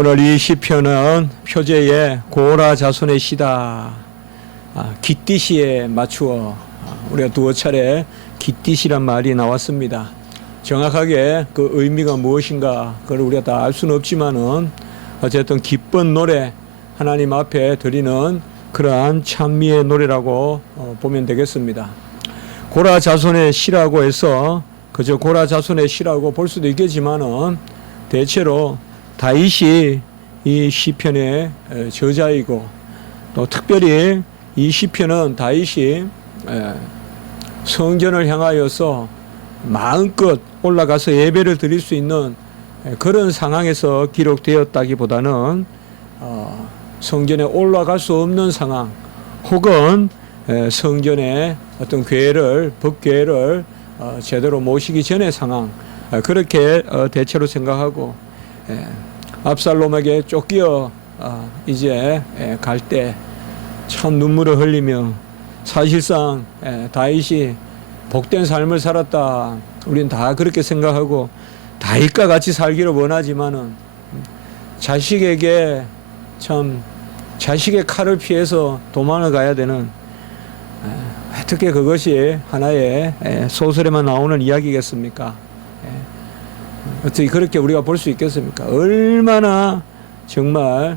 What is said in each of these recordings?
오늘 이 시편은 표제에 고라 자손의 시다. 깃띠시에 맞추어 우리가 두어 차례 깃띠시란 말이 나왔습니다. 정확하게 그 의미가 무엇인가 그걸 우리가 다 알 수는 없지만은 어쨌든 기쁜 노래, 하나님 앞에 드리는 그러한 찬미의 노래라고 보면 되겠습니다. 고라 자손의 시라고 해서 그저 고라 자손의 시라고 볼 수도 있겠지만은 대체로 다윗이 이 시편의 저자이고, 또 특별히 이 시편은 다윗이 성전을 향하여서 마음껏 올라가서 예배를 드릴 수 있는 그런 상황에서 기록되었다기보다는 성전에 올라갈 수 없는 상황, 혹은 성전의 어떤 궤를, 법궤를 제대로 모시기 전의 상황, 그렇게 대체로 생각하고, 압살롬에게 쫓겨 이제 갈 때 참 눈물을 흘리며, 사실상 다윗이 복된 삶을 살았다, 우리는 다 그렇게 생각하고 다윗과 같이 살기를 원하지만은 자식에게 참 자식의 칼을 피해서 도망을 가야 되는, 어떻게 그것이 하나의 소설에만 나오는 이야기겠습니까? 어떻게 그렇게 우리가 볼 수 있겠습니까? 얼마나 정말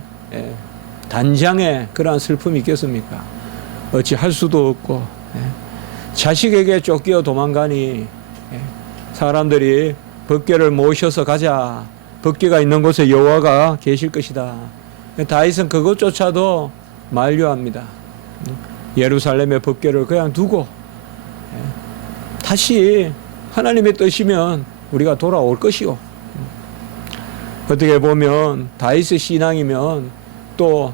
단장의 그러한 슬픔이 있겠습니까? 어찌 할 수도 없고, 자식에게 쫓겨 도망가니 사람들이 법궤를 모셔서 가자, 법궤가 있는 곳에 여호와가 계실 것이다. 다윗은 그것조차도 만류합니다. 예루살렘의 법궤를 그냥 두고 다시 하나님의 뜻이면 우리가 돌아올 것이요. 어떻게 보면 다윗의 신앙이면, 또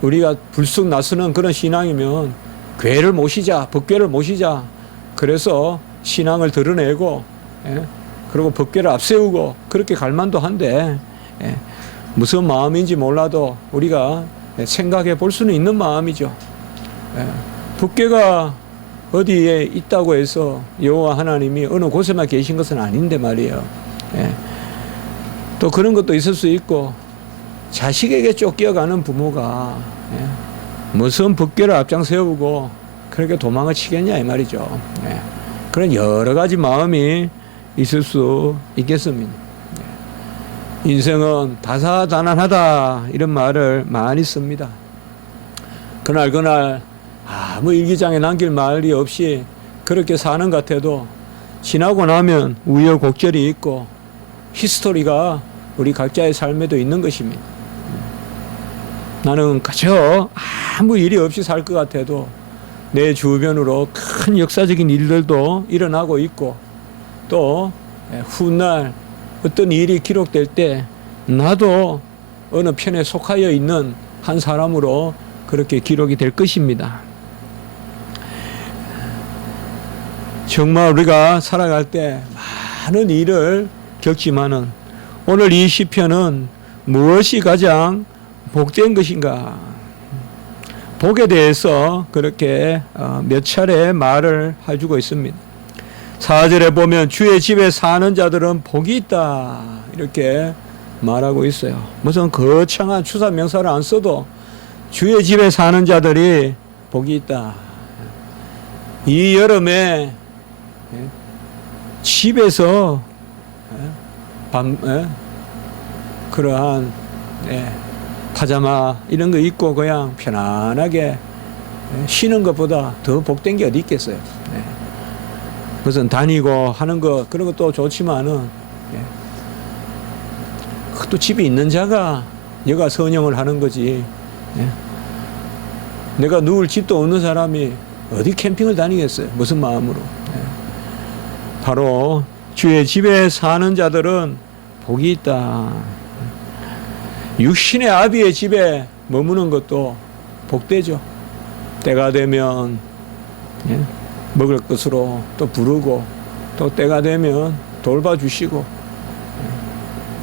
우리가 불쑥 나서는 그런 신앙이면 궤를 모시자, 법궤를 모시자, 그래서 신앙을 드러내고 그리고 법궤를 앞세우고 그렇게 갈 만도 한데, 무슨 마음인지 몰라도 우리가 생각해 볼 수는 있는 마음이죠. 법궤가 어디에 있다고 해서 여호와 하나님이 어느 곳에만 계신 것은 아닌데 말이에요. 또 그런 것도 있을 수 있고, 자식에게 쫓겨가는 부모가 무슨 법궤를 앞장 세우고 그렇게 도망을 치겠냐 이 말이죠. 그런 여러 가지 마음이 있을 수 있겠습니다. 인생은 다사다난하다 이런 말을 많이 씁니다. 그날 아무 일기장에 남길 말이 없이 그렇게 사는 것 같아도 지나고 나면 우여곡절이 있고 히스토리가 우리 각자의 삶에도 있는 것입니다. 나는 그저 아무 일이 없이 살 것 같아도 내 주변으로 큰 역사적인 일들도 일어나고 있고, 또 훗날 어떤 일이 기록될 때 나도 어느 편에 속하여 있는 한 사람으로 그렇게 기록이 될 것입니다. 정말 우리가 살아갈 때 많은 일을 겪지만은 오늘 이 시편은 무엇이 가장 복된 것인가? 복에 대해서 그렇게 몇 차례 말을 해주고 있습니다. 4절에 보면 주의 집에 사는 자들은 복이 있다 이렇게 말하고 있어요. 무슨 거창한 추사 명사를 안 써도 주의 집에 사는 자들이 복이 있다. 이 여름에 집에서 그러한 파자마 이런 거 입고 그냥 편안하게 쉬는 것보다 더 복된 게 어디 있겠어요. 무슨 다니고 하는 거 그런 것도 좋지만은 또 집에 있는 자가 여가 선영을 하는 거지. 내가 누울 집도 없는 사람이 어디 캠핑을 다니겠어요? 무슨 마음으로? 바로 주의 집에 사는 자들은 복이 있다. 육신의 아비의 집에 머무는 것도 복되죠. 때가 되면 먹을 것으로 또 부르고, 또 때가 되면 돌봐주시고,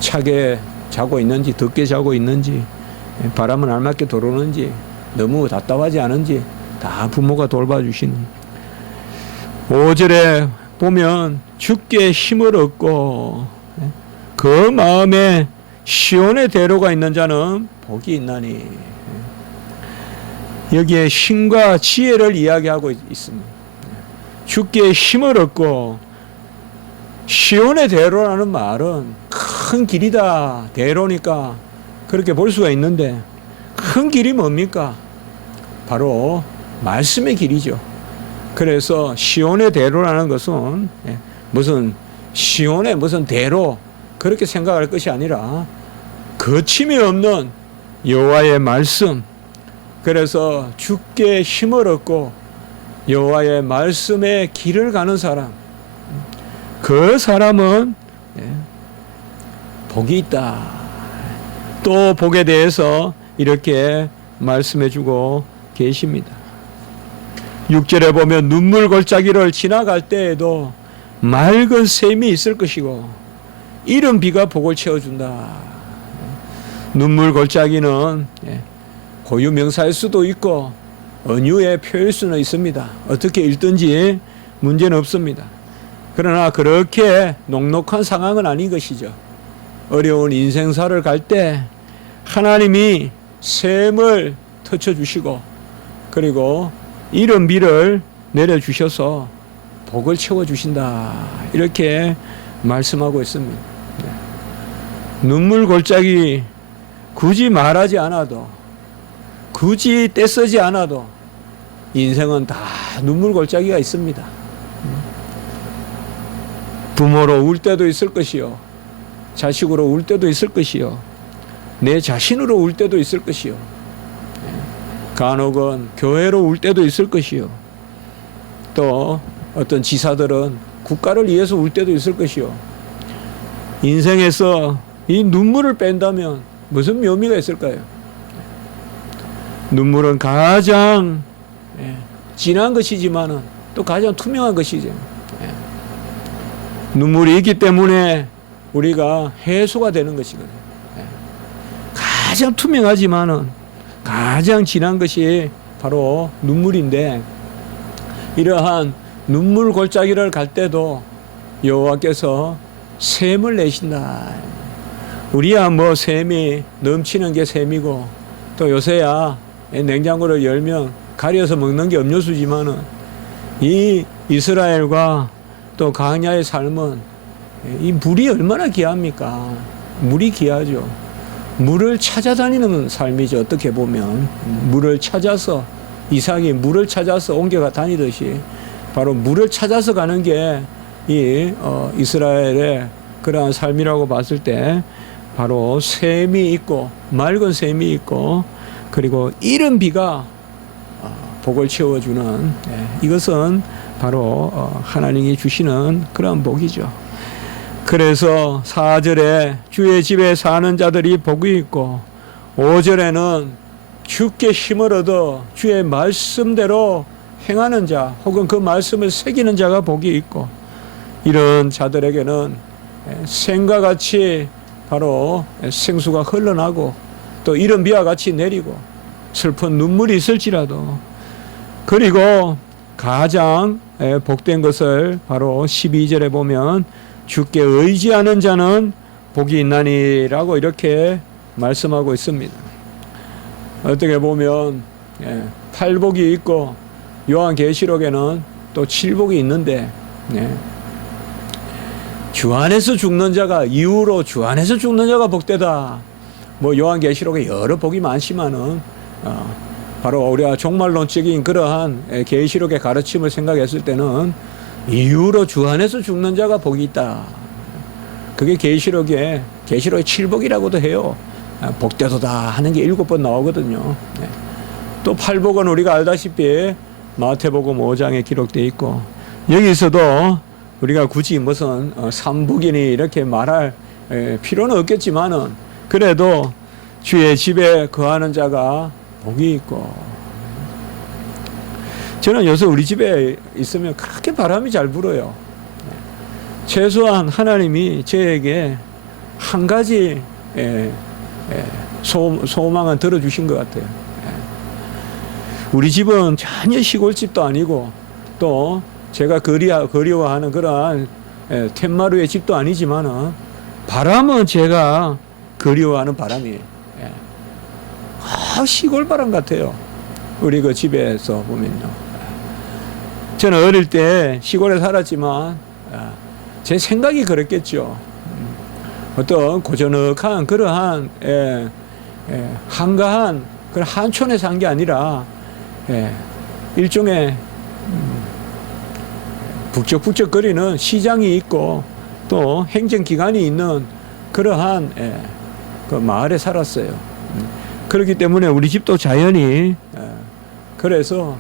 차게 자고 있는지 덥게 자고 있는지, 바람은 알맞게 들어오는지 너무 답답하지 않은지 다 부모가 돌봐주시는. 5절에 보면 주께 힘을 얻고 그 마음에 시온의 대로가 있는 자는 복이 있나니. 여기에 힘과 지혜를 이야기하고 있습니다. 주께 힘을 얻고, 시온의 대로라는 말은 큰 길이다, 대로니까 그렇게 볼 수가 있는데, 큰 길이 뭡니까? 바로 말씀의 길이죠. 그래서 시온의 대로라는 것은 무슨 시온의 무슨 대로 그렇게 생각할 것이 아니라 거침이 없는 여호와의 말씀. 그래서 주께 힘을 얻고 여호와의 말씀의 길을 가는 사람, 그 사람은 복이 있다. 또 복에 대해서 이렇게 말씀해주고 계십니다. 6절에 보면 눈물 골짜기를 지나갈 때에도 맑은 샘이 있을 것이고 이른 비가 복을 채워준다. 눈물 골짜기는 고유 명사일 수도 있고 은유의 표일 수는 있습니다. 어떻게 읽든지 문제는 없습니다. 그러나 그렇게 녹록한 상황은 아닌 것이죠. 어려운 인생사를 갈 때 하나님이 샘을 터쳐주시고 그리고 이른 비를 내려주셔서 복을 채워주신다. 이렇게 말씀하고 있습니다. 눈물 골짜기 굳이 말하지 않아도, 굳이 떼쓰지 않아도 인생은 다 눈물 골짜기가 있습니다. 부모로 울 때도 있을 것이요, 자식으로 울 때도 있을 것이요, 내 자신으로 울 때도 있을 것이요, 간혹은 교회로 울 때도 있을 것이요, 또 어떤 지사들은 국가를 위해서 울 때도 있을 것이요. 인생에서 이 눈물을 뺀다면 무슨 묘미가 있을까요? 눈물은 가장 진한 것이지만은 또 가장 투명한 것이죠. 눈물이 있기 때문에 우리가 해소가 되는 것이거든요. 가장 투명하지만은 가장 진한 것이 바로 눈물인데, 이러한 눈물 골짜기를 갈 때도 여호와께서 샘을 내신다. 우리야 뭐 샘이 넘치는 게 샘이고, 또 요새야 냉장고를 열면 가려서 먹는 게 음료수지만은 이 이스라엘과 또 광야의 삶은 이 물이 얼마나 귀합니까? 물이 귀하죠. 물을 찾아다니는 삶이죠. 어떻게 보면 물을 찾아서, 이삭이 물을 찾아서 옮겨가 다니듯이 바로 물을 찾아서 가는 게 이 이스라엘의 그러한 삶이라고 봤을 때 바로 샘이 있고, 맑은 샘이 있고, 그리고 이른 비가 복을 채워주는, 이것은 바로 하나님이 주시는 그런 복이죠. 그래서 4절에 주의 집에 사는 자들이 복이 있고, 5절에는 주께 힘을 얻어 주의 말씀대로 행하는 자, 혹은 그 말씀을 새기는 자가 복이 있고, 이런 자들에게는 샘과 같이 바로 생수가 흘러나고, 또 이른 비와 같이 내리고 슬픈 눈물이 있을지라도, 그리고 가장 복된 것을 바로 12절에 보면 주께 의지하는 자는 복이 있나니라고 이렇게 말씀하고 있습니다. 어떻게 보면 8복이 있고 요한계시록에는 또 7복이 있는데, 주 안에서 죽는 자가, 이후로 주 안에서 죽는 자가 복되다. 뭐 요한계시록에 여러 복이 많지만은 바로 우리가 종말론적인 그러한 계시록의 가르침을 생각했을 때는 이후로 주 안에서 죽는 자가 복이 있다. 그게 계시록의 7복이라고도 해요. 복되도다 하는 게 7번 나오거든요. 또 8복은 우리가 알다시피 마태복음 5장에 기록되어 있고, 여기서도 우리가 굳이 무슨 3복이니 이렇게 말할 필요는 없겠지만은, 그래도 주의 집에 거하는 자가 복이 있고, 저는 요새 우리 집에 있으면 그렇게 바람이 잘 불어요. 최소한 하나님이 저에게 한 가지 소망은 들어주신 것 같아요. 우리 집은 전혀 시골집도 아니고, 또 제가 그리워하는 그러한 텐마루의 집도 아니지만은, 바람은 제가 그리워하는 바람이 시골 바람 같아요. 우리 그 집에서 보면요. 저는 어릴 때 시골에 살았지만 제 생각이 그랬겠죠. 어떤 고즈넉한 그러한 한가한 그런 한촌에 산 게 아니라 일종의 북적북적거리는 시장이 있고 또 행정기관이 있는 그러한 그 마을에 살았어요. 그렇기 때문에 우리 집도 자연히 그래서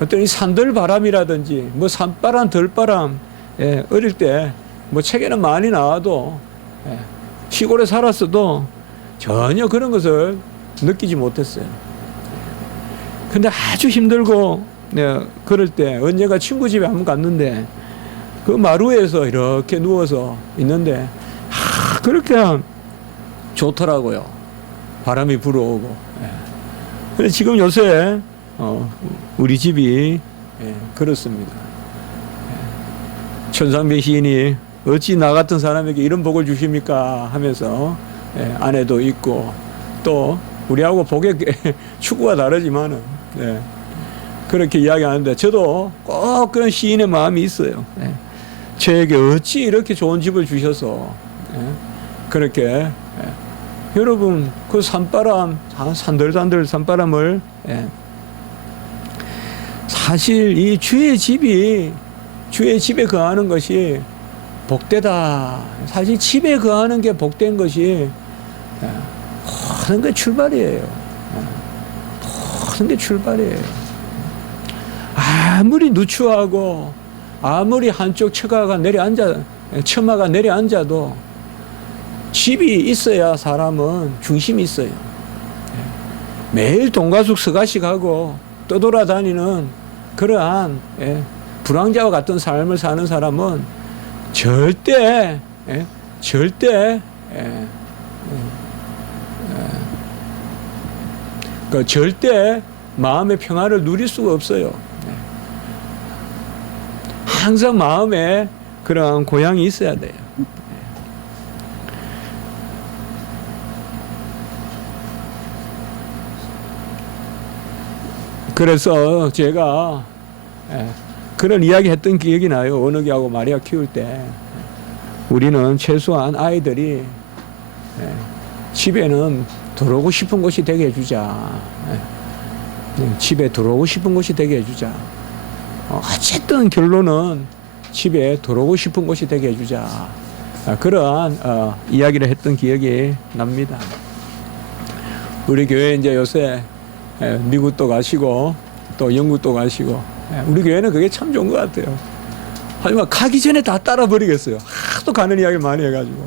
어떤 이 산들바람이라든지 뭐 산바람 들바람 어릴 때 뭐 책에는 많이 나와도 시골에 살았어도 전혀 그런 것을 느끼지 못했어요. 근데 아주 힘들고 그럴 때 언젠가 친구 집에 한번 갔는데 그 마루에서 이렇게 누워서 있는데 그렇게 좋더라고요. 바람이 불어오고. 근데 지금 요새 우리 집이 그렇습니다. 천상배 시인이 어찌 나 같은 사람에게 이런 복을 주십니까 하면서 아내도 있고 또 우리하고 복의 추구가 다르지만은 그렇게 이야기하는데 저도 꼭 그런 시인의 마음이 있어요. 저에게 어찌 이렇게 좋은 집을 주셔서 그렇게 여러분 그 산바람 산들산들 산바람을 사실 이 주의 집에 거하는 것이 복되다. 사실 집에 거하는 게 복된 것이 모든 게 출발이에요. 모든 게 출발이에요. 아무리 누추하고 아무리 한쪽 처마가 내려앉아도 집이 있어야 사람은 중심이 있어요. 매일 돈가숙 서가식 하고 떠돌아다니는 그러한 불황자와 같은 삶을 사는 사람은 절대 마음의 평화를 누릴 수가 없어요. 항상 마음에 그런 고향이 있어야 돼요. 그래서 제가 그런 이야기 했던 기억이 나요. 원욱이하고 마리아 키울 때 우리는 최소한 아이들이 집에는 들어오고 싶은 곳이 되게 해주자. 집에 들어오고 싶은 곳이 되게 해주자. 어쨌든 결론은 집에 들어오고 싶은 곳이 되게 해주자. 그러한 이야기를 했던 기억이 납니다. 우리 교회 이제 요새 미국도 가시고 또 영국도 가시고 우리 교회는 그게 참 좋은 것 같아요. 하지만 가기 전에 다 따라 버리겠어요. 하도 가는 이야기를 많이 해가지고.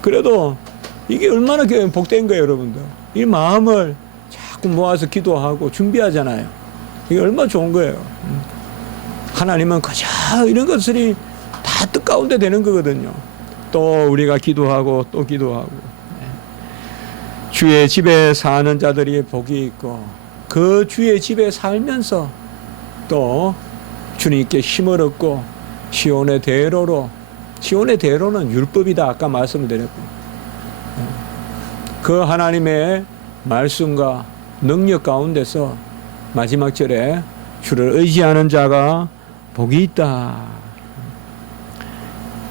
그래도 이게 얼마나 복된 거예요, 여러분들. 이 마음을 자꾸 모아서 기도하고 준비하잖아요. 이게 얼마나 좋은 거예요. 하나님은 그저 이런 것들이 다 뜻 가운데 되는 거거든요. 또 우리가 기도하고 또 기도하고. 주의 집에 사는 자들이 복이 있고 그 주의 집에 살면서 또 주님께 힘을 얻고 시온의 대로는 율법이다 아까 말씀을 드렸고 그 하나님의 말씀과 능력 가운데서 마지막 절에 주를 의지하는 자가 복이 있다.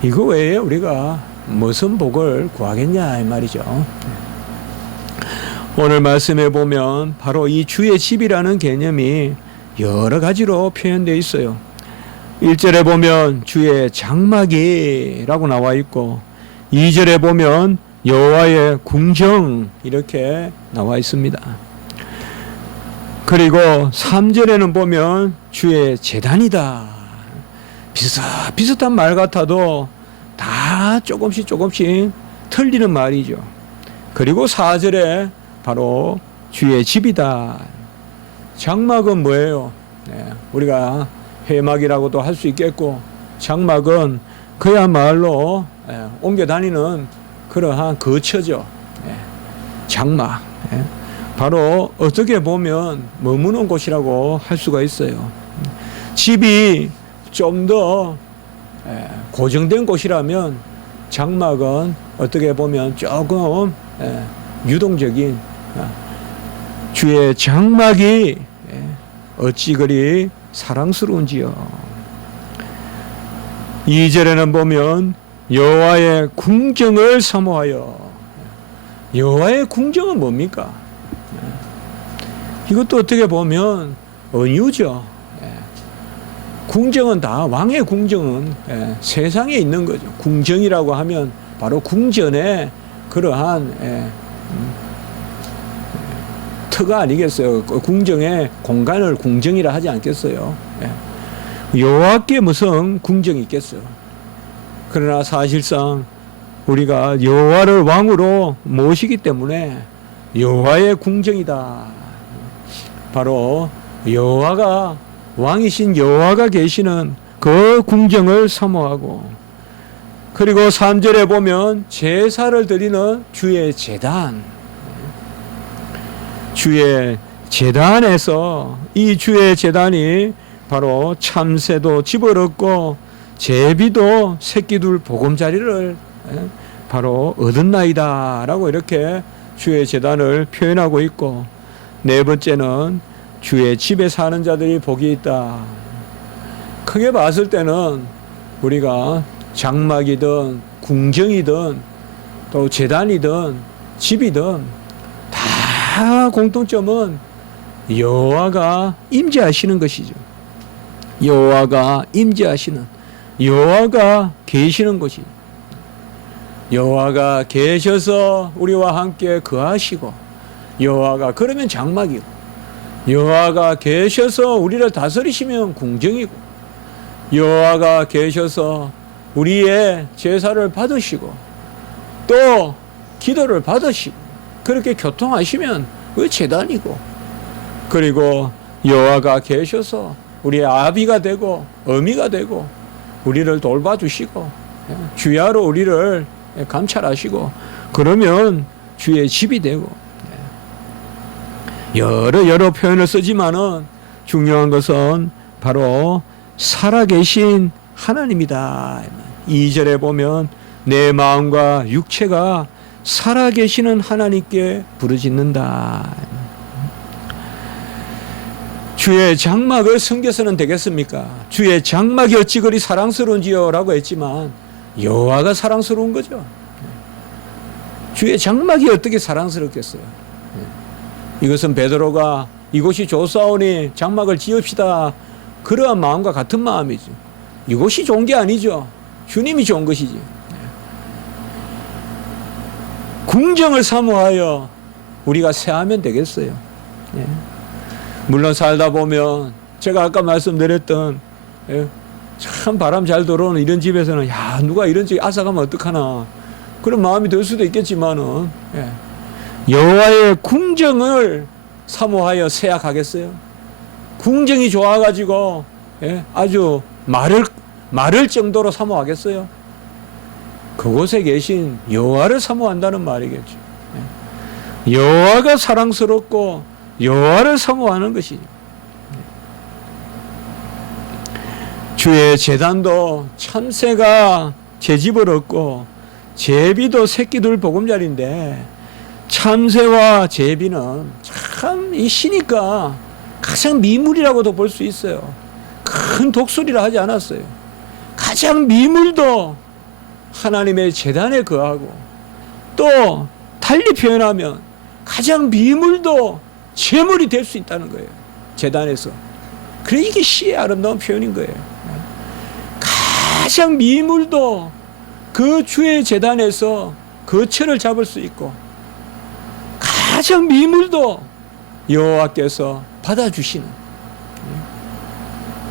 이거 외에 우리가 무슨 복을 구하겠냐 이 말이죠. 오늘 말씀에 보면 바로 이 주의 집이라는 개념이 여러 가지로 표현되어 있어요. 1절에 보면 주의 장막이라고 나와 있고 2절에 보면 여호와의 궁정 이렇게 나와 있습니다. 그리고 3절에는 보면 주의 제단이다. 비슷한 말 같아도 다 조금씩 틀리는 말이죠. 그리고 4절에 바로 주의 집이다. 장막은 뭐예요? 우리가 회막이라고도 할 수 있겠고 장막은 그야말로 옮겨 다니는 그러한 거처죠. 장막. 바로 어떻게 보면 머무는 곳이라고 할 수가 있어요. 집이 좀 더 고정된 곳이라면 장막은 어떻게 보면 조금 유동적인 주의 장막이 어찌 그리 사랑스러운지요. 2절에는 보면 여호와의 궁정을 사모하여. 여호와의 궁정은 뭡니까? 이것도 어떻게 보면 은유죠. 궁정은 다, 왕의 궁정은 세상에 있는 거죠. 궁정이라고 하면 바로 궁전에 그러한 터가 아니겠어요. 궁정의 공간을 궁정이라 하지 않겠어요. 여호와께 무슨 궁정이 있겠어요. 그러나 사실상 우리가 여호와를 왕으로 모시기 때문에 여호와의 궁정이다. 바로 여호와가, 왕이신 여호와가 계시는 그 궁정을 사모하고, 그리고 3절에 보면 제사를 드리는 주의 제단, 주의 제단에서 이 주의 제단이 바로 참새도 집어넣고 제비도 새끼둘 보금자리를 바로 얻었나이다 라고 이렇게 주의 제단을 표현하고 있고, 네 번째는 주의 집에 사는 자들이 복이 있다. 크게 봤을 때는 우리가 장막이든 궁정이든 또 제단이든 집이든 다 공통점은 여호와가 임재하시는 것이죠. 여호와가 임재하시는, 여호와가 계시는 곳이, 여호와가 계셔서 우리와 함께 거하시고, 여호와가 그러면 장막이고, 여호와가 계셔서 우리를 다스리시면 궁정이고, 여호와가 계셔서 우리의 제사를 받으시고 또 기도를 받으시고 그렇게 교통하시면 그 제단이고, 그리고 여호와가 계셔서 우리의 아비가 되고 어미가 되고 우리를 돌봐주시고 주야로 우리를 감찰하시고 그러면 주의 집이 되고, 여러 표현을 쓰지만은 중요한 것은 바로 살아계신 하나님이다. 2절에 보면 내 마음과 육체가 살아계시는 하나님께 부르짖는다. 주의 장막을 섬겨서는 되겠습니까? 주의 장막이 어찌 그리 사랑스러운지요 라고 했지만 여호와가 사랑스러운 거죠. 주의 장막이 어떻게 사랑스럽겠어요? 이것은 베드로가 이곳이 좋사오니 장막을 지읍시다, 그러한 마음과 같은 마음이죠. 이곳이 좋은 게 아니죠. 주님이 좋은 것이지. 궁정을 사모하여 우리가 세하면 되겠어요. 물론 살다 보면 제가 아까 말씀드렸던 참 바람 잘 들어오는 이런 집에서는 야, 누가 이런 집에 앗아가면 어떡하나 그런 마음이 들 수도 있겠지만은 여호와의 궁정을 사모하여 세약하겠어요? 궁정이 좋아가지고 아주 마를 정도로 사모하겠어요? 그곳에 계신 여호와를 사모한다는 말이겠죠. 여호와가 사랑스럽고 여호와를 사모하는 것이죠. 주의 제단도 참새가 제 집을 얻고 제비도 새끼들 보금자리인데, 참새와 제비는 참 이 시니까 가장 미물이라고도 볼 수 있어요. 큰 독수리라 하지 않았어요. 가장 미물도 하나님의 제단에 거하고, 또 달리 표현하면 가장 미물도 제물이 될 수 있다는 거예요. 제단에서. 그래, 이게 시의 아름다운 표현인 거예요. 가장 미물도 그 주의 제단에서 거처를 잡을 수 있고, 가장 미물도 여호와께서 받아주시는,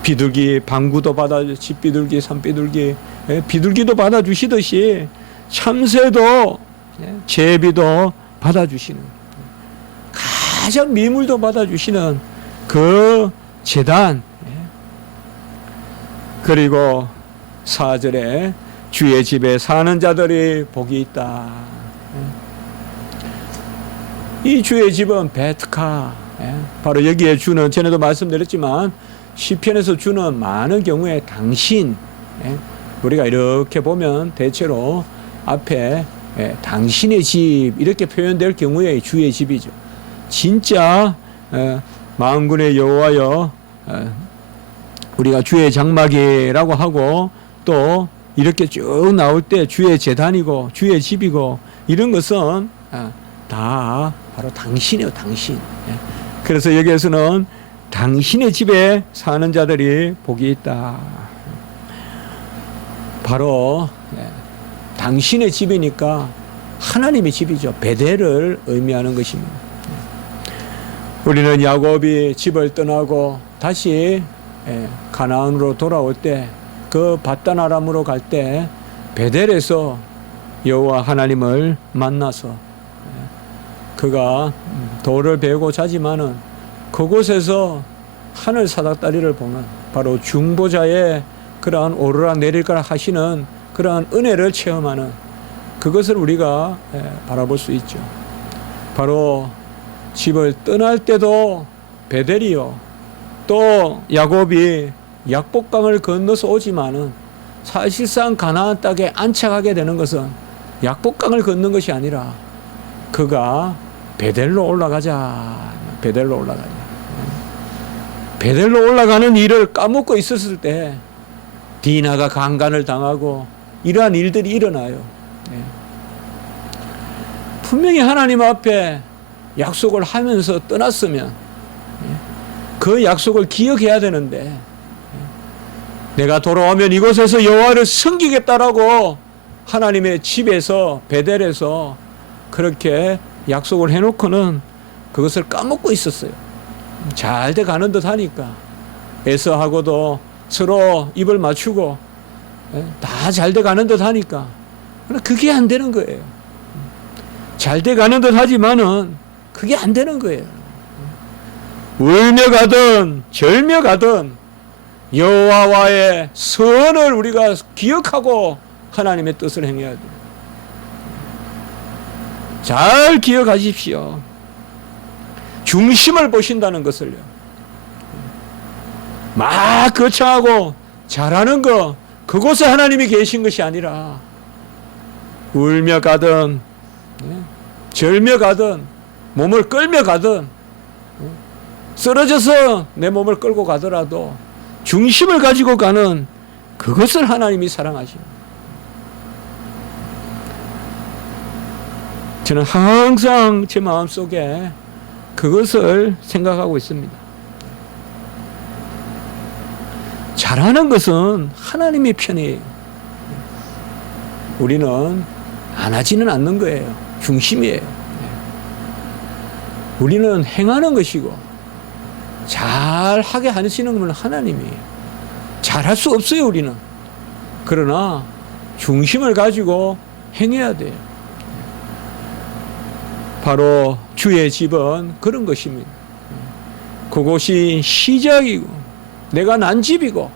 비둘기 방구도 집비둘기, 산비둘기, 비둘기도 받아주시듯이 참새도 제비도 받아주시는, 가장 미물도 받아주시는 그 제단. 그리고 4절에 주의 집에 사는 자들이 복이 있다. 이 주의 집은 베트카, 바로 여기에 주는, 전에도 말씀드렸지만 시편에서 주는 많은 경우에 당신, 우리가 이렇게 보면 대체로 앞에 당신의 집 이렇게 표현될 경우에 주의 집이죠. 진짜 만군의 여호와여 우리가 주의 장막이라고 하고 또 이렇게 쭉 나올 때 주의 제단이고 주의 집이고 이런 것은 다 바로 당신이에요. 당신. 그래서 여기에서는 당신의 집에 사는 자들이 복이 있다. 바로 당신의 집이니까 하나님의 집이죠. 베델을 의미하는 것입니다. 우리는 야곱이 집을 떠나고 다시 가나안으로 돌아올 때 그 밧단 아람으로 갈 때 베델에서 여호와 하나님을 만나서 그가 돌을 베고 자지만은 그곳에서 하늘 사닥다리를 보는 바로 중보자의 그러한 오르락 내리락 하시는 그러한 은혜를 체험하는 그것을 우리가 바라볼 수 있죠. 바로 집을 떠날 때도 베델이요. 또 야곱이 약복강을 건너서 오지만은 사실상 가나안 땅에 안착하게 되는 것은 약복강을 걷는 것이 아니라 그가 베델로 올라가자. 베델로 올라가자. 베델로 올라가는 일을 까먹고 있었을 때 디나가 강간을 당하고 이러한 일들이 일어나요. 분명히 하나님 앞에 약속을 하면서 떠났으면 그 약속을 기억해야 되는데 내가 돌아오면 이곳에서 여호와를 섬기겠다라고 하나님의 집에서 베델에서 그렇게 약속을 해놓고는 그것을 까먹고 있었어요. 잘 돼 가는 듯 하니까 에서하고도 서로 입을 맞추고 다 잘 돼 가는 듯 하니까 그게 안 되는 거예요. 잘 돼 가는 듯 하지만은 그게 안 되는 거예요. 울며 가든 절며 가든 여호와와의 선을 우리가 기억하고 하나님의 뜻을 행해야 돼요. 잘 기억하십시오. 중심을 보신다는 것을요. 막 거창하고 잘하는 거 그곳에 하나님이 계신 것이 아니라 울며 가든 절며 가든 몸을 끌며 가든 쓰러져서 내 몸을 끌고 가더라도 중심을 가지고 가는 그것을 하나님이 사랑하십니다. 저는 항상 제 마음속에 그것을 생각하고 있습니다. 잘하는 것은 하나님의 편이에요. 우리는 안 하지는 않는 거예요. 중심이에요. 우리는 행하는 것이고 잘하게 하시는 건 하나님이에요. 잘할 수 없어요, 우리는. 그러나 중심을 가지고 행해야 돼요. 바로 주의 집은 그런 것입니다. 그곳이 시작이고 내가 난 집이고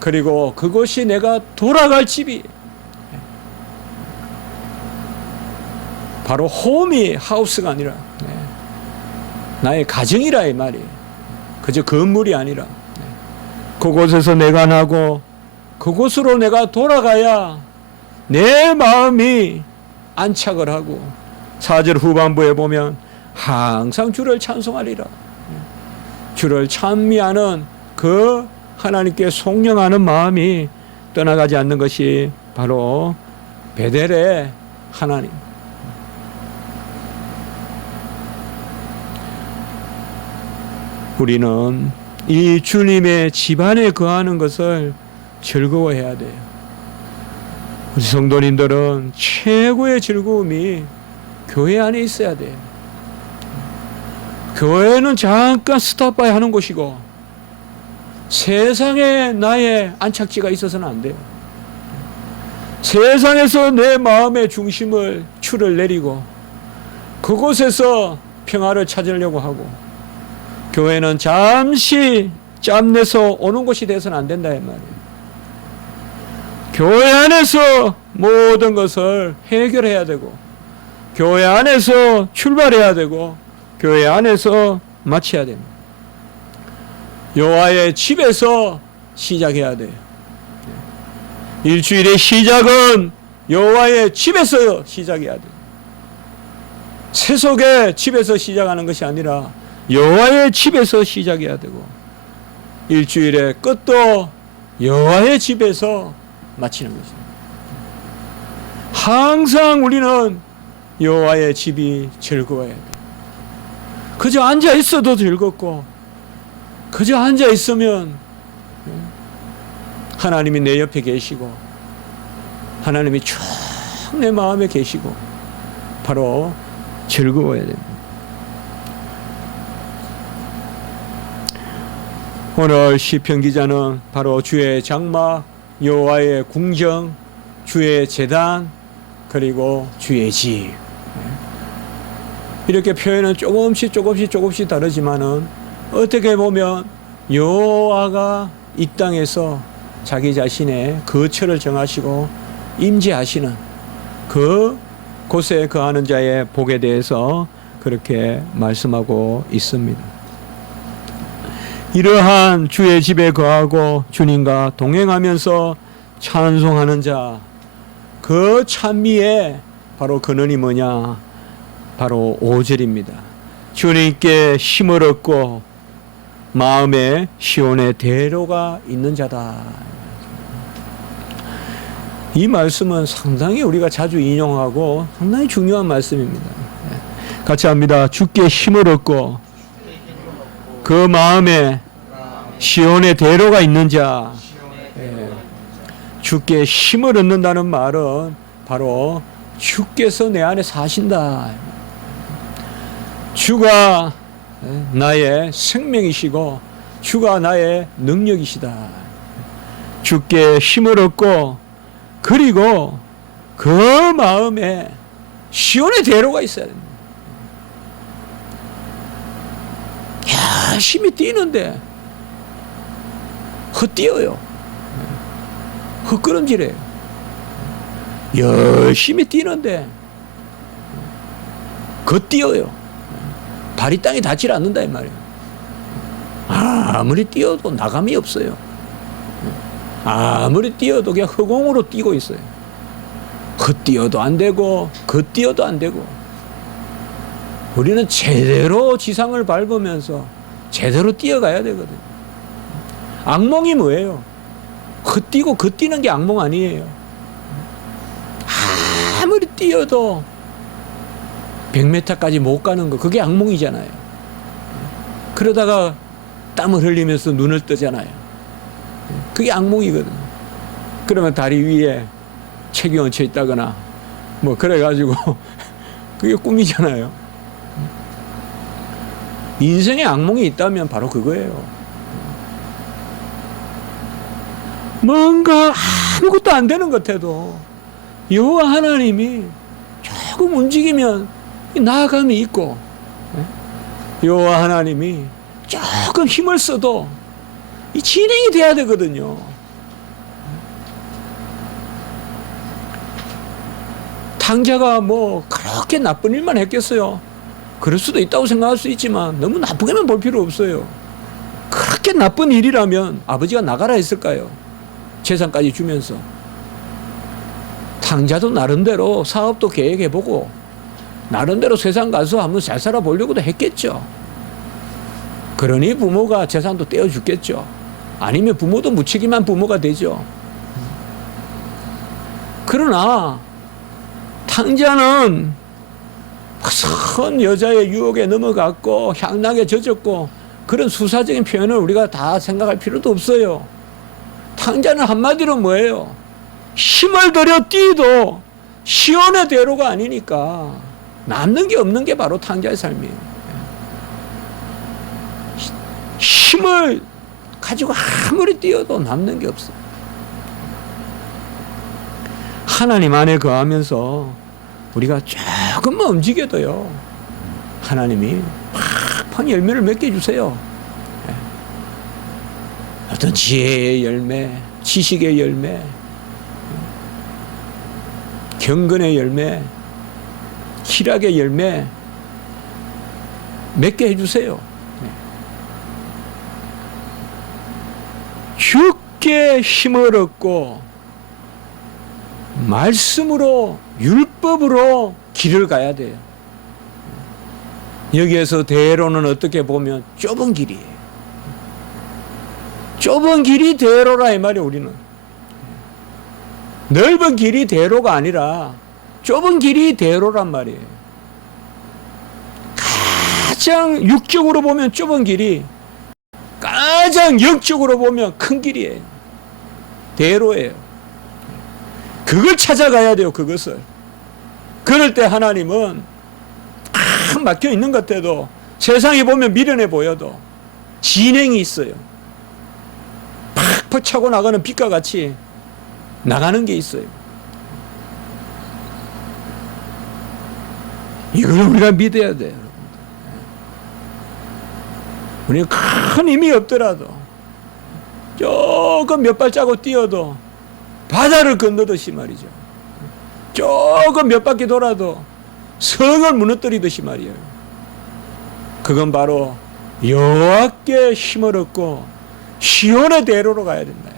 그리고 그것이 내가 돌아갈 집이 바로 홈이 하우스가 아니라 나의 가정이라 이 말이에요. 그저 건물이 아니라 그곳에서 내가 나고 그곳으로 내가 돌아가야 내 마음이 안착을 하고 4절 후반부에 보면 항상 주를 찬송하리라. 주를 찬미하는 그 하나님께 송영하는 마음이 떠나가지 않는 것이 바로 베델의 하나님. 우리는 이 주님의 집안에 거하는 것을 즐거워해야 돼요. 우리 성도님들은 최고의 즐거움이 교회 안에 있어야 돼요. 교회는 잠깐 스탑바이 하는 곳이고 세상에 나의 안착지가 있어서는 안 돼요. 세상에서 내 마음의 중심을 추를 내리고 그곳에서 평화를 찾으려고 하고 교회는 잠시 짬내서 오는 곳이 돼서는 안 된다 이 말이에요. 교회 안에서 모든 것을 해결해야 되고 교회 안에서 출발해야 되고 교회 안에서 마쳐야 됩니다. 여호와의 집에서 시작해야 돼요. 일주일의 시작은 여호와의 집에서 시작해야 돼. 세속의 집에서 시작하는 것이 아니라 여호와의 집에서 시작해야 되고, 일주일의 끝도 여호와의 집에서 마치는 거죠. 항상 우리는 여호와의 집이 즐거워야 돼. 그저 앉아 있어도 즐겁고, 그저 앉아 있으면 하나님이 내 옆에 계시고, 하나님이 쭉 내 마음에 계시고, 바로 즐거워야 됩니다. 오늘 시편 기자는 바로 주의 장막, 여호와의 궁정, 주의 제단, 그리고 주의 집, 이렇게 표현은 조금씩 다르지만은 어떻게 보면 여호와가 이 땅에서 자기 자신의 거처를 정하시고 임재하시는 그 곳에 거하는 자의 복에 대해서 그렇게 말씀하고 있습니다. 이러한 주의 집에 거하고 주님과 동행하면서 찬송하는 자, 그 찬미에 바로 근원이 뭐냐? 바로 5절입니다. 주님께 힘을 얻고 마음에 시온의 대로가 있는 자다. 이 말씀은 상당히 우리가 자주 인용하고 상당히 중요한 말씀입니다. 같이 합니다. 주께 힘을 얻고 그 마음에 시온의 대로가 있는 자. 주께 힘을 얻는다는 말은 바로 주께서 내 안에 사신다. 주가 나의 생명이시고 주가 나의 능력이시다. 주께 힘을 얻고, 그리고 그 마음에 시온의 대로가 있어야 됩니다. 열심히 뛰는데 헛뛰어요. 헛걸음질해요. 열심히 뛰는데 겉뛰어요. 발이 땅에 닿질 않는다 이 말이에요. 아무리 뛰어도 나감이 없어요. 아무리 뛰어도 그냥 허공으로 뛰고 있어요. 헛뛰어도 안 되고 겉뛰어도 안 되고. 우리는 제대로 지상을 밟으면서 제대로 뛰어가야 되거든요. 악몽이 뭐예요? 헛뛰고 겉뛰는 게 악몽 아니에요. 아무리 뛰어도 100m까지 못 가는 거, 그게 악몽이잖아요. 그러다가 땀을 흘리면서 눈을 뜨잖아요. 그게 악몽이거든요. 그러면 다리 위에 책이 얹혀 있다거나 뭐 그래가지고 그게 꿈이잖아요. 인생에 악몽이 있다면 바로 그거예요. 뭔가 아무것도 안 되는 것 같아도 여호와 하나님이 조금 움직이면 나아감이 있고, 여호와 하나님이 조금 힘을 써도 이 진행이 돼야 되거든요. 탕자가 뭐 그렇게 나쁜 일만 했겠어요? 그럴 수도 있다고 생각할 수 있지만 너무 나쁘게만 볼 필요 없어요. 그렇게 나쁜 일이라면 아버지가 나가라 했을까요? 재산까지 주면서. 탕자도 나름대로 사업도 계획해보고 나름대로 세상 가서 한번 잘 살아보려고도 했겠죠. 그러니 부모가 재산도 떼어주겠죠. 아니면 부모도 무책임한 부모가 되죠. 그러나 탕자는 선 여자의 유혹에 넘어갔고 향락에 젖었고, 그런 수사적인 표현을 우리가 다 생각할 필요도 없어요. 탕자는 한마디로 뭐예요? 힘을 들여 뛰도 시온의 대로가 아니니까 남는 게 없는 게 바로 탕자의 삶이에요. 힘을 가지고 아무리 뛰어도 남는 게 없어요. 하나님 안에 거하면서 우리가 조금만 움직여도요, 하나님이 팍팍 열매를 맺게 해주세요. 어떤 지혜의 열매, 지식의 열매, 경건의 열매, 희락의 열매 맺게 해주세요. 주께 힘을 얻고 말씀으로 율법으로 길을 가야 돼요. 여기에서 대로는 어떻게 보면 좁은 길이에요. 좁은 길이 대로라 이 말이에요. 우리는 넓은 길이 대로가 아니라 좁은 길이 대로란 말이에요. 가장 육적으로 보면 좁은 길이 가장 영적으로 보면 큰 길이에요. 대로예요. 그걸 찾아가야 돼요. 그것을. 그럴 때 하나님은 딱 막혀 있는 것 같아도 세상에 보면 미련해 보여도 진행이 있어요. 팍팍 차고 나가는 빛과 같이 나가는 게 있어요. 이걸 우리가 믿어야 돼요. 우리는 큰 힘이 없더라도 조금 몇 발자국 뛰어도 바다를 건너듯이 말이죠. 조금 몇 바퀴 돌아도 성을 무너뜨리듯이 말이에요. 그건 바로 여호와께 힘을 얻고 시온의 대로로 가야 된다.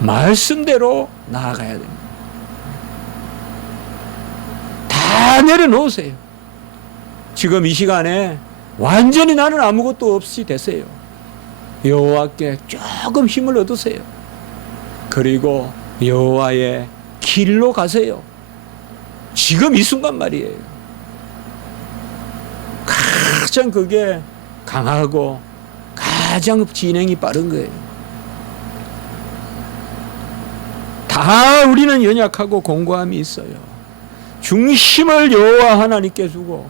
말씀대로 나아가야 됩니다. 다 내려놓으세요. 지금 이 시간에 완전히 나는 아무것도 없이 되세요. 여호와께 조금 힘을 얻으세요. 그리고 여호와의 길로 가세요. 지금 이 순간 말이에요. 가장 그게 강하고 가장 진행이 빠른 거예요. 다 우리는 연약하고 공고함이 있어요. 중심을 여호와 하나님께 주고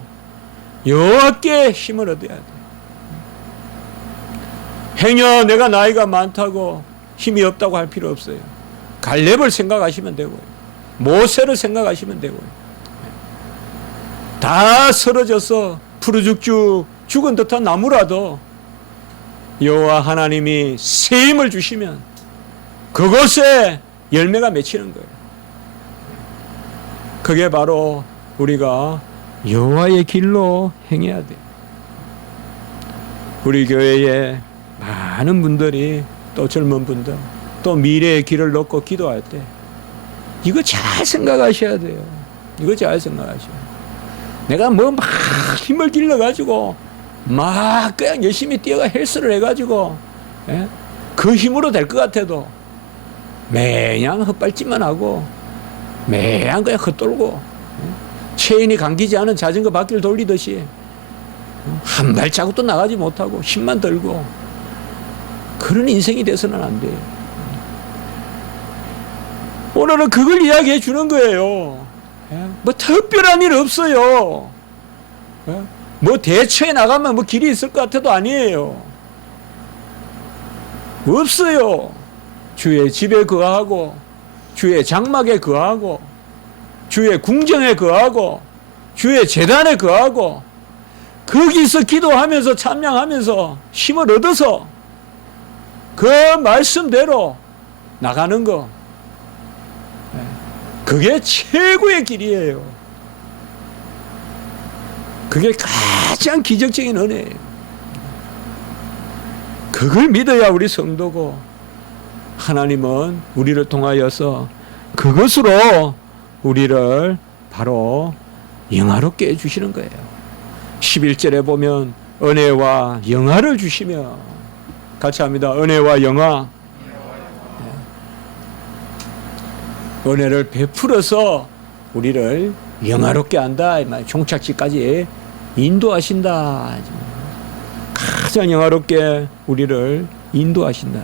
여호와께 힘을 얻어야 돼. 행여 내가 나이가 많다고 힘이 없다고 할 필요 없어요. 갈렙을 생각하시면 되고요. 모세를 생각하시면 되고요. 다 쓰러져서 푸르죽죽 죽은 듯한 나무라도 여호와 하나님이 새 힘을 주시면 그곳에 열매가 맺히는 거예요. 그게 바로 우리가 여호와의 길로 행해야 돼요. 우리 교회에 많은 분들이 또 젊은 분들 또 미래의 길을 놓고 기도할 때 이거 잘 생각하셔야 돼요. 이거 잘 생각하셔야 돼요. 내가 뭐 막 힘을 길러가지고 막 그냥 열심히 뛰어가 헬스를 해가지고 그 힘으로 될 것 같아도 매냥 헛발질만 하고 매양 그냥 헛돌고 체인이 감기지 않은 자전거 바퀴를 돌리듯이 한 발자국도 나가지 못하고 힘만 들고 그런 인생이 돼서는 안 돼요. 오늘은 그걸 이야기해 주는 거예요. 뭐 특별한 일 없어요. 뭐 대처해 나가면 뭐 길이 있을 것 같아도 아니에요. 없어요. 주의 집에 거하고 주의 장막에 거하고 주의 궁정에 거하고 주의 제단에 거하고 거기서 기도하면서 찬양하면서 힘을 얻어서 그 말씀대로 나가는 거 그게 최고의 길이에요. 그게 가장 기적적인 은혜예요. 그걸 믿어야 우리 성도고 하나님은 우리를 통하여서 그것으로 우리를 바로 영화롭게 해주시는 거예요. 11절에 보면 은혜와 영화를 주시며 같이 합니다. 은혜와 영화. 은혜를 베풀어서 우리를 영화롭게 한다. 종착지까지 인도하신다. 가장 영화롭게 우리를 인도하신다.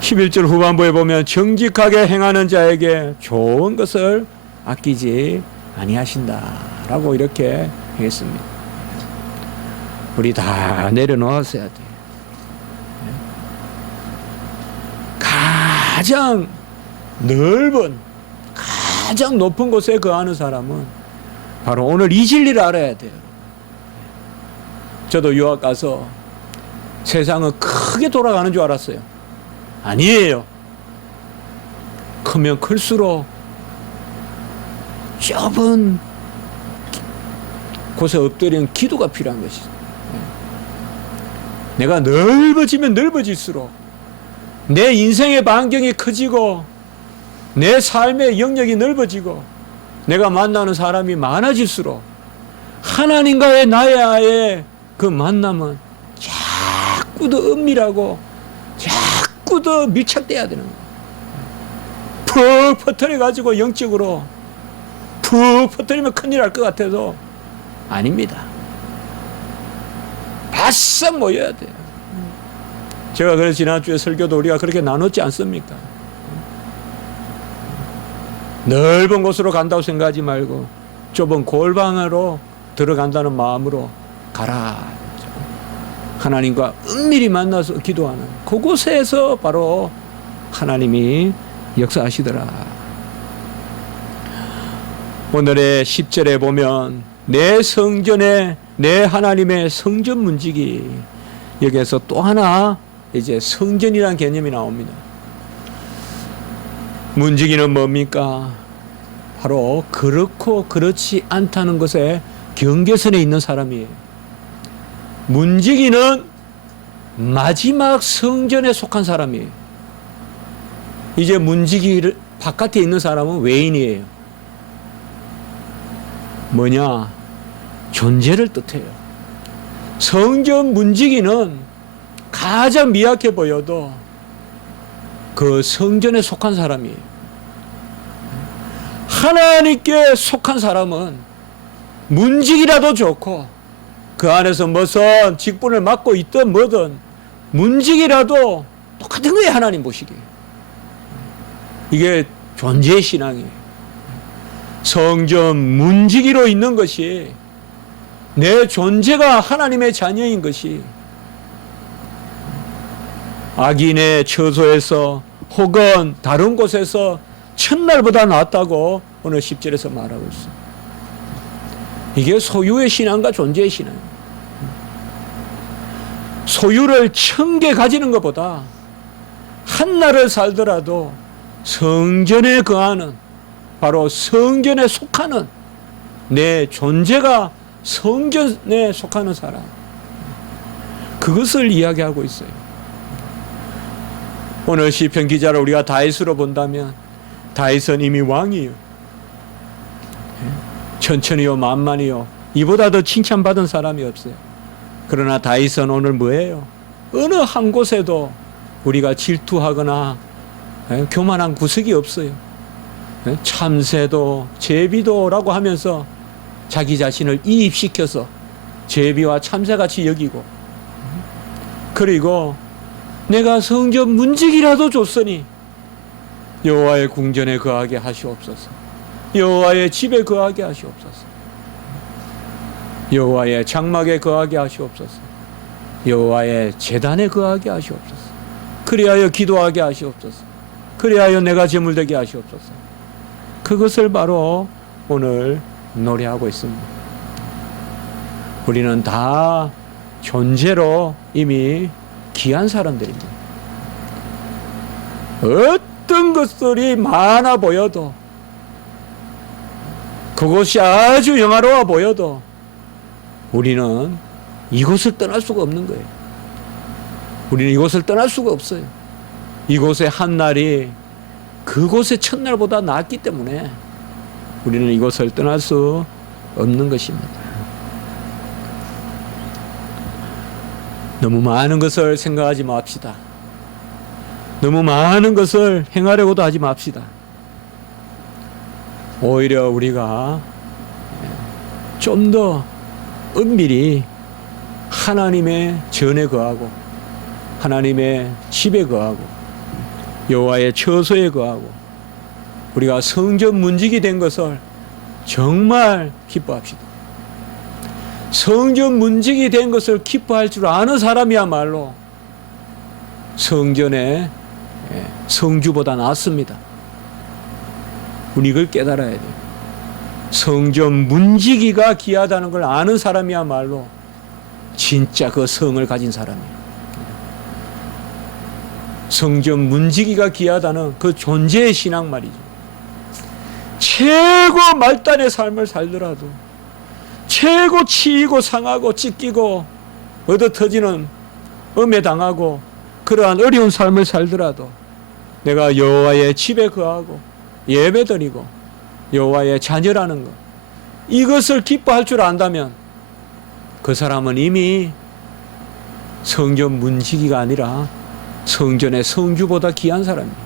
11절 후반부에 보면 정직하게 행하는 자에게 좋은 것을 아끼지 아니하신다라고 이렇게 했습니다. 우리 다 내려놓았어야 돼요. 가장 넓은 가장 높은 곳에 거하는 사람은 바로 오늘 이 진리를 알아야 돼요. 저도 유학 가서 세상은 크게 돌아가는 줄 알았어요. 아니에요. 크면 클수록 좁은 곳에 엎드리는 기도가 필요한 것이죠. 내가 넓어지면 넓어질수록 내 인생의 반경이 커지고 내 삶의 영역이 넓어지고 내가 만나는 사람이 많아질수록 하나님과의 나의 그 만남은 자꾸 더 은밀하고 자꾸 더 밀착돼야 되는 거예요. 푹 퍼뜨려가지고 영적으로 푹 퍼뜨리면 큰일 날 것 같아도 아닙니다. 바싹 모여야 돼요. 제가 그래서 지난주에 설교도 우리가 그렇게 나눴지 않습니까? 넓은 곳으로 간다고 생각하지 말고 좁은 골방으로 들어간다는 마음으로 가라. 하나님과 은밀히 만나서 기도하는 그곳에서 바로 하나님이 역사하시더라. 오늘의 10절에 보면 내 성전에 내 하나님의 성전 문지기, 여기에서 또 하나 이제 성전이라는 개념이 나옵니다. 문지기는 뭡니까? 바로 그렇고 그렇지 않다는 것에 경계선에 있는 사람이에요. 문지기는 마지막 성전에 속한 사람이에요. 이제 문지기 바깥에 있는 사람은 외인이에요. 뭐냐? 존재를 뜻해요. 성전 문지기는 가장 미약해 보여도 그 성전에 속한 사람이에요. 하나님께 속한 사람은 문지기라도 좋고 그 안에서 무슨 직분을 맡고 있든 뭐든 문지기라도 똑같은 거예요. 하나님 보시기에. 이게 존재의 신앙이에요. 성전 문지기로 있는 것이 내 존재가 하나님의 자녀인 것이 악인의 처소에서 혹은 다른 곳에서 첫날보다 낫다고 오늘 10절에서 말하고 있어요. 이게 소유의 신앙과 존재의 신앙이에요. 소유를 1000개 가지는 것보다 한날을 살더라도 성전에 거하는, 바로 성전에 속하는 내 존재가 성전에 속하는 사람, 그것을 이야기하고 있어요. 오늘 시편 기자를 우리가 다윗으로 본다면 다윗은 이미 왕이에요. 천천히요 만만히요 이보다 더 칭찬받은 사람이 없어요. 그러나 다윗은 오늘 뭐예요? 어느 한 곳에도 우리가 질투하거나 교만한 구석이 없어요. 참새도 제비도라고 하면서 자기 자신을 이입시켜서 제비와 참새같이 여기고, 그리고 내가 성전 문지기라도 줬으니 여호와의 궁전에 거하게 하시옵소서, 여호와의 집에 거하게 하시옵소서, 여호와의 장막에 거하게 하시옵소서, 여호와의 제단에 거하게 하시옵소서, 그리하여 기도하게 하시옵소서, 그리하여 내가 제물되게 하시옵소서. 그것을 바로 오늘 노래하고 있습니다. 우리는 다 존재로 이미 귀한 사람들입니다. 어떤 것들이 많아 보여도, 그것이 아주 영화로워 보여도 우리는 이곳을 떠날 수가 없는 거예요. 우리는 이곳을 떠날 수가 없어요. 이곳의 한날이 그곳의 첫날보다 낫기 때문에 우리는 이곳을 떠날 수 없는 것입니다. 너무 많은 것을 생각하지 맙시다. 너무 많은 것을 행하려고도 하지 맙시다. 오히려 우리가 좀 더 은밀히 하나님의 전에 거하고 하나님의 집에 거하고 여호와의 처소에 거하고 우리가 성전 문지기 된 것을 정말 기뻐합시다. 성전 문지기 된 것을 기뻐할 줄 아는 사람이야말로 성전의 성주보다 낫습니다. 우리 이걸 깨달아야 돼요. 성전 문지기가 귀하다는 걸 아는 사람이야말로 진짜 그 성을 가진 사람이에요. 성전 문지기가 귀하다는 그 존재의 신앙 말이죠. 최고 말단의 삶을 살더라도, 최고 치이고 상하고 찢기고 얻어터지는 음에 당하고 그러한 어려운 삶을 살더라도 내가 여호와의 집에 거하고 예배드리고 여호와의 자녀라는 것, 이것을 기뻐할 줄 안다면 그 사람은 이미 성전 문지기가 아니라 성전의 성주보다 귀한 사람이에요.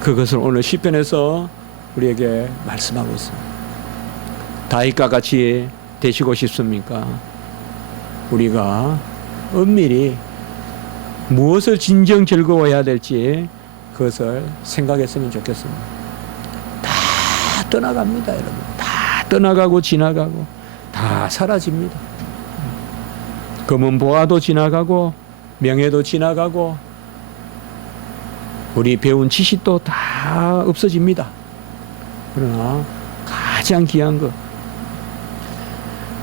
그것을 오늘 시편에서 우리에게 말씀하고 있습니다. 다윗과 같이 되시고 싶습니까? 우리가 엄밀히 무엇을 진정 즐거워해야 될지 그것을 생각했으면 좋겠습니다. 다 떠나갑니다, 여러분. 다 떠나가고 지나가고 다 사라집니다. 금은 보화도 지나가고 명예도 지나가고 우리 배운 지식도 다 없어집니다. 그러나 가장 귀한 것,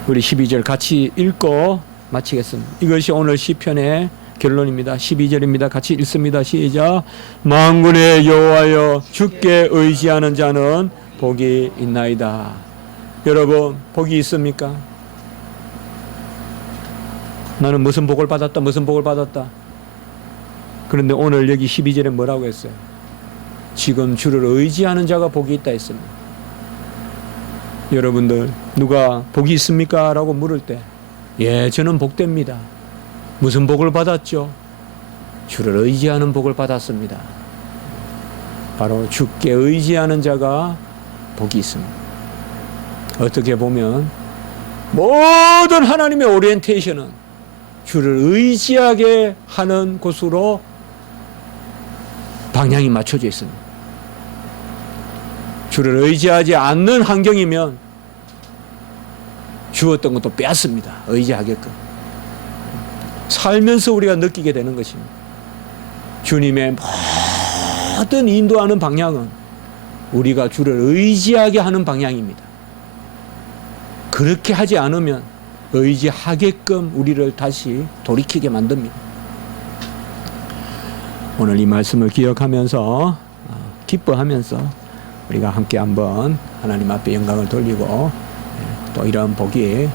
우리 12절 같이 읽고 마치겠습니다. 이것이 오늘 시편의 결론입니다. 12절입니다. 같이 읽습니다. 시작. 만군의 여호와여, 주께 의지하는 자는 복이 있나이다. 여러분, 복이 있습니까? 나는 무슨 복을 받았다, 무슨 복을 받았다. 그런데 오늘 여기 12절에 뭐라고 했어요? 지금 주를 의지하는 자가 복이 있다 했습니다. 여러분들, 누가 복이 있습니까? 라고 물을 때, 예, 저는 복됩니다. 무슨 복을 받았죠? 주를 의지하는 복을 받았습니다. 바로 주께 의지하는 자가 복이 있습니다. 어떻게 보면 모든 하나님의 오리엔테이션은 주를 의지하게 하는 곳으로 방향이 맞춰져 있습니다. 주를 의지하지 않는 환경이면 주었던 것도 빼앗습니다. 의지하게끔. 살면서 우리가 느끼게 되는 것입니다. 주님의 모든 인도하는 방향은 우리가 주를 의지하게 하는 방향입니다. 그렇게 하지 않으면 의지하게끔 우리를 다시 돌이키게 만듭니다. 오늘 이 말씀을 기억하면서 기뻐하면서 우리가 함께 한번 하나님 앞에 영광을 돌리고 또 이런 복이,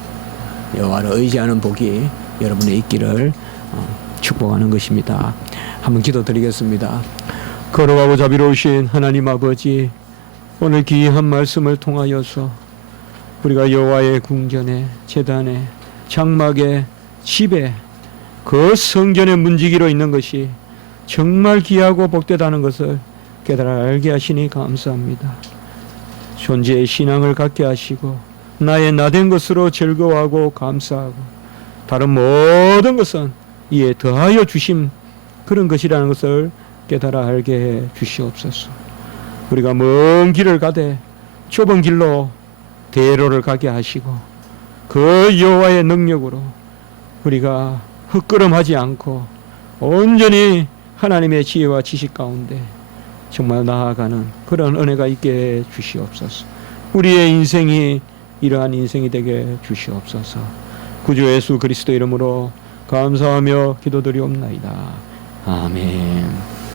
여호와를 의지하는 복이 여러분의 있기를 축복하는 것입니다. 한번 기도드리겠습니다. 거룩하고 자비로우신 하나님 아버지, 오늘 귀한 말씀을 통하여서 우리가 여호와의 궁전에, 제단에, 장막에, 집에, 그 성전의 문지기로 있는 것이 정말 귀하고 복되다는 것을 깨달아 알게 하시니 감사합니다. 존재의 신앙을 갖게 하시고 나의 나된 것으로 즐거워하고 감사하고 다른 모든 것은 이에 더하여 주심, 그런 것이라는 것을 깨달아 알게 해 주시옵소서. 우리가 먼 길을 가되 좁은 길로 대로를 가게 하시고 그 여호와의 능력으로 우리가 헛걸음하지 않고 온전히 하나님의 지혜와 지식 가운데 정말 나아가는 그런 은혜가 있게 해 주시옵소서. 우리의 인생이 이러한 인생이 되게 해 주시옵소서. 구주 예수 그리스도 이름으로 감사하며 기도드리옵나이다. 아멘.